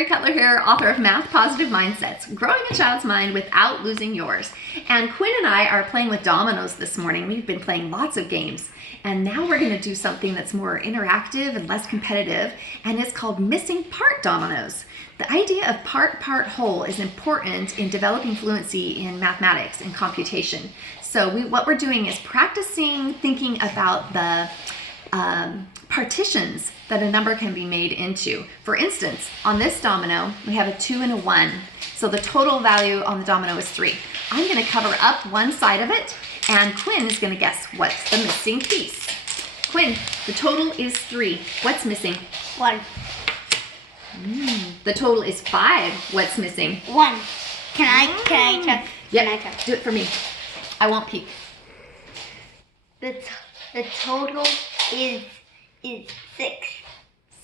Carrie Cutler here, author of Math Positive Mindsets, Growing a Child's Mind Without Losing Yours. And Quinn and I are playing with dominoes this morning. We've been playing lots of games. And now we're going to do something that's more interactive and less competitive, and it's called missing part dominoes. The idea of part whole is important in developing fluency in mathematics and computation. So what we're doing is practicing thinking about the partitions that a number can be made into. For instance, on this domino, we have a 2 and a 1. So the total value on the domino is 3. I'm going to cover up one side of it, and Quinn is going to guess what's the missing piece. Quinn, the total is 3. What's missing? 1. The total is 5. What's missing? 1. Can I check? Yeah, do it for me. I won't peek. The total is 6.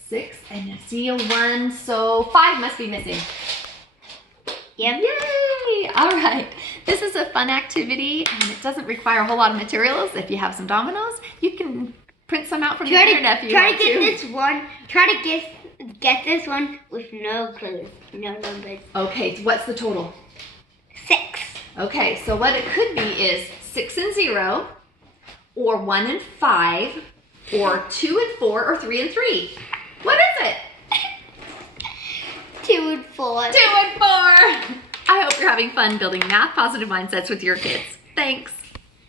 6, and I see a 1, so 5 must be missing. Yep. Yay! All right. This is a fun activity, and it doesn't require a whole lot of materials. If you have some dominoes, you can print some out from the internet if you want to. Try to get this one. Try to get this one with no clues, no numbers. Okay, what's the total? 6. Okay, so what it could be is 6 and 0, or 1 and 5, or 2 and 4, or 3 and 3. What is it? 2 and 4. 2 and 4. I hope you're having fun building math positive mindsets with your kids. Thanks.